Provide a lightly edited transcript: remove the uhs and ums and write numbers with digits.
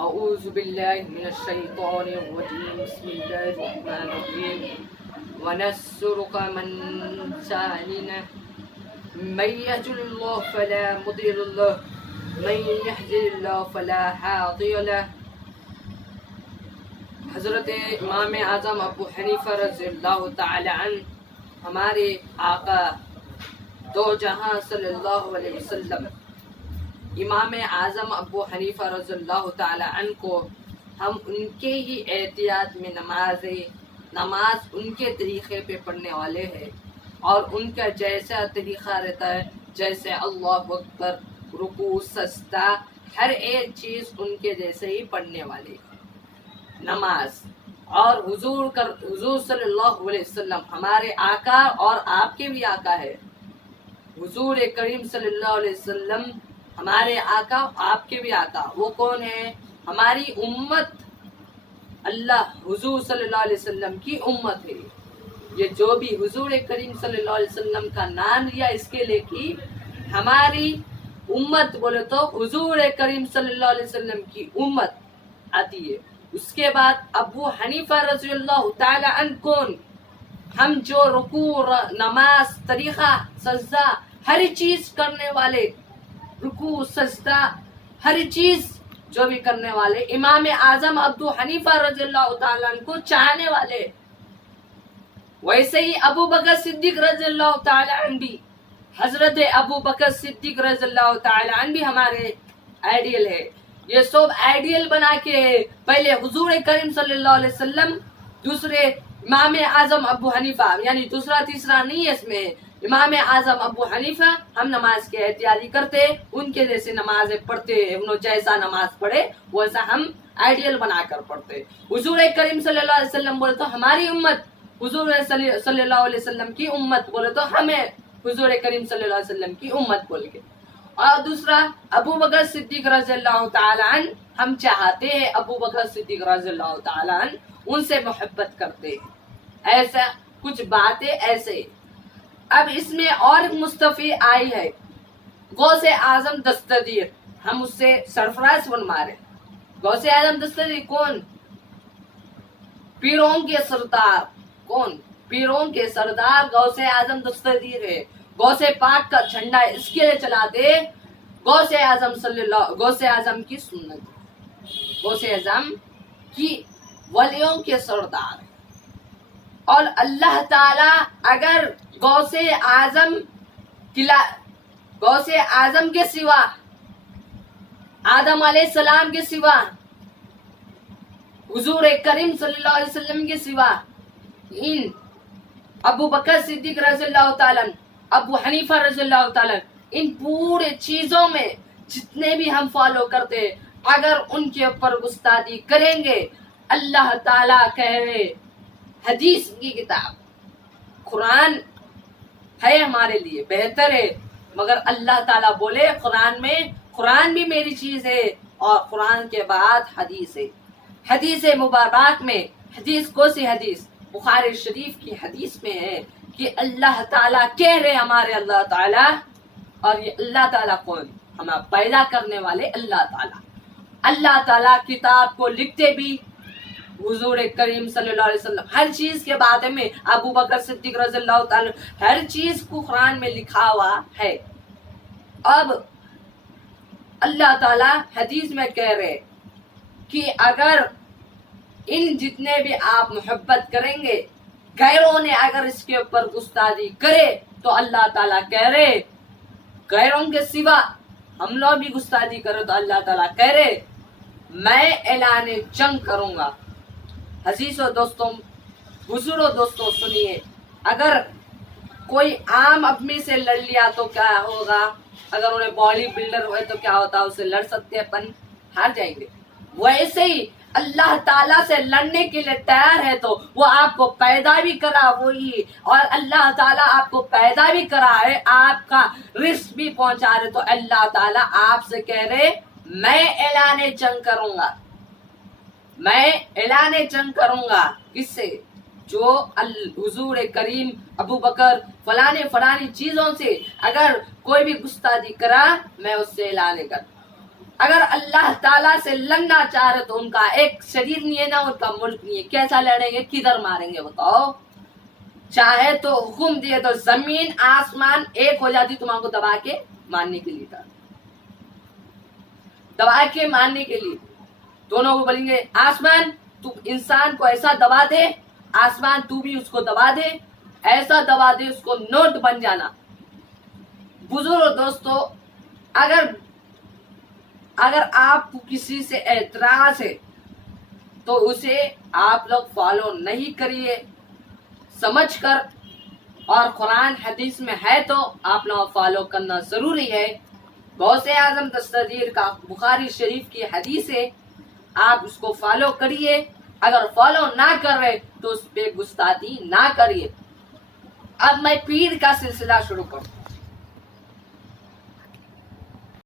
أعوذ بالله من الشيطان الرجيم بسم الله الرحمن الرحيم ونسرك من سالنا من يهد الله فلا مضل له من يهد الله فلا هادي له حضرت امام اعظم ابو حنیفہ رضی اللہ تعالی عنہ ہمارے آقا دو جہاں صلی اللہ علیہ وسلم امام اعظم ابو حنیفہ رضی اللہ تعالی عنہ کو ہم ان کے ہی احتیاط میں نماز ان کے طریقے پہ پڑھنے والے ہیں اور ان کا جیسا طریقہ رہتا ہے جیسے اللہ اکبر رکوع سجدہ ہر ایک چیز ان کے جیسے ہی پڑھنے والے نماز اور حضور صلی اللہ علیہ وسلم ہمارے آقا اور آپ کے بھی آقا ہے حضور کریم صلی اللہ علیہ وسلم ہمارے آقا آپ کے بھی آقا وہ کون ہے ہماری امت اللہ حضور صلی اللہ علیہ وسلم کی امت ہے یہ جو بھی حضور کریم صلی اللہ علیہ وسلم کا نام لیا اس کے لئے کہ ہماری امت بولے تو حضور کریم صلی اللہ علیہ وسلم کی امت آتی ہے اس کے بعد ابو حنیفہ رضی اللہ تعالی عنہ کون ہم جو رکوع نماز طریقہ سجدہ ہر چیز کرنے والے رکوع سجدہ ہر چیز جو بھی کرنے والے امام اعظم ابو حنیفہ رضی اللہ تعالی عنہ کو چاہنے والے ویسے ہی ابو بکر صدیق رضی اللہ تعالی عنہ بھی حضرت ابو بکر صدیق رضی اللہ تعالی عنہ بھی ہمارے آئیڈیل ہے یہ سب آئیڈیل بنا کے پہلے حضور کریم صلی اللہ علیہ وسلم دوسرے امام اعظم ابو حنیفہ یعنی دوسرا تیسرا نہیں ہے اس میں امام اعظم ابو حنیفہ ہم نماز کے احتیاطی کرتے ان کے جیسے نمازیں پڑھتے انہوں جیسا نماز پڑھے ویسا ہم آئیڈیل بنا کر پڑھتے حضور کریم صلی اللہ علیہ وسلم بولے تو ہماری امت حضور صلی اللہ علیہ وسلم کی امت بولے تو ہمیں حضور کریم صلی اللہ علیہ وسلم کی امت بول کے اور دوسرا ابو بکر صدیق رضی اللہ تعالی عنہ ہم چاہتے ہیں ابو بکر صدیق رضی اللہ تعالی عنہ ان سے محبت کرتے ہیں ایسا کچھ باتیں ایسے اب اس میں اور مصطفی آئی ہے غوث اعظم دستگیر ہم اس سے سرفراز فرما رہے غوث اعظم دستگیر کون پیروں کے سردار کون پیروں کے سردار غوث اعظم دستگیر ہے غوث پاک کا جھنڈا اس کے لیے چلاتے غوث اعظم کی سنت غوث اعظم کی ولیوں کے سردار اور اللہ تعالی اگر غوث اعظم کے سوا آدم علیہ السلام کے سوا حضور کریم صلی اللہ علیہ وسلم کے سوا ان ابو بکر صدیق رضی اللہ تعالی ابو حنیفہ رضی اللہ تعالی ان پورے چیزوں میں جتنے بھی ہم فالو کرتے اگر ان کے اوپر گستاخی کریں گے اللہ تعالیٰ کہہ رہے حدیث کی کتاب قرآن ہے ہمارے لیے بہتر ہے مگر اللہ تعالیٰ بولے قرآن بھی میری چیز ہے اور قرآن کے بعد حدیث ہے حدیث مبارک میں حدیث کوسی حدیث بخاری شریف کی حدیث میں ہے کہ اللہ تعالیٰ کہہ رہے ہمارے اللہ تعالیٰ اور یہ اللہ تعالیٰ کون ہمیں پیدا کرنے والے اللہ تعالیٰ کتاب کو لکھتے بھی حضور کریم صلی اللہ علیہ وسلم ہر چیز کے بارے میں ابو بکر صدیق رضی اللہ تعالیٰ ہر چیز کو قرآن میں لکھا ہوا ہے اب اللہ تعالیٰ حدیث میں کہہ رہے کہ اگر ان جتنے بھی آپ محبت کریں گے غیروں نے اگر اس کے اوپر گستاخی کرے تو اللہ تعالیٰ کہہ رہے غیروں کے سوا ہم لوگ بھی گستاخی کرے تو اللہ تعالیٰ کہہ رہے میں اعلان جنگ کروں گا عزیزو دوستوں بزرگو دوستوں سنیے اگر کوئی عام آدمی سے لڑ لیا تو کیا ہوگا اگر انہیں باڈی بلڈر ہوئے تو کیا ہوتا اسے لڑ سکتے اپن ہار جائیں گے ویسے ہی اللہ تعالیٰ سے لڑنے کے لیے تیار ہے تو وہ آپ کو پیدا بھی کرا وہی اور اللہ تعالیٰ آپ کو پیدا بھی کرا ہے آپ کا رزق بھی پہنچا رہے تو اللہ تعالیٰ آپ سے کہہ رہے میں اعلان جنگ کروں گا کس سے جو حضور کریم ابو بکر فلانی چیزوں سے اگر کوئی بھی گستاخی کرا میں اس سے اعلان کر اگر اللہ تعالیٰ سے لڑنا چاہ رہے تو ان کا ایک شریر نہیں ہے نا ان کا ملک نہیں ہے، کیسا لڑیں گے، کدھر ماریں گے بتاؤ؟ چاہے تو حکم دیے تو زمین آسمان ایک ہو جاتی تمہارے کو دبا کے مارنے کے لیے تھا، دبا کے مارنے کے لیے دونوں کو بولیں گے آسمان تو انسان کو ایسا دبا دے، آسمان تو بھی اس کو دبا دے، ایسا دبا دے اس کو نوٹ بن جانا۔ بزرگ دوستو، اگر آپ کو کسی سے اعتراض ہے تو اسے آپ لوگ فالو نہیں کریے، سمجھ کر، اور قرآن حدیث میں ہے تو آپ لوگ فالو کرنا ضروری ہے۔ غوث اعظم دستگیر کا بخاری شریف کی حدیث ہے، آپ اس کو فالو کریے، اگر فالو نہ کر رہے تو اس پہ گستاخی نہ کریے۔ اب میں پیر کا سلسلہ شروع کروں۔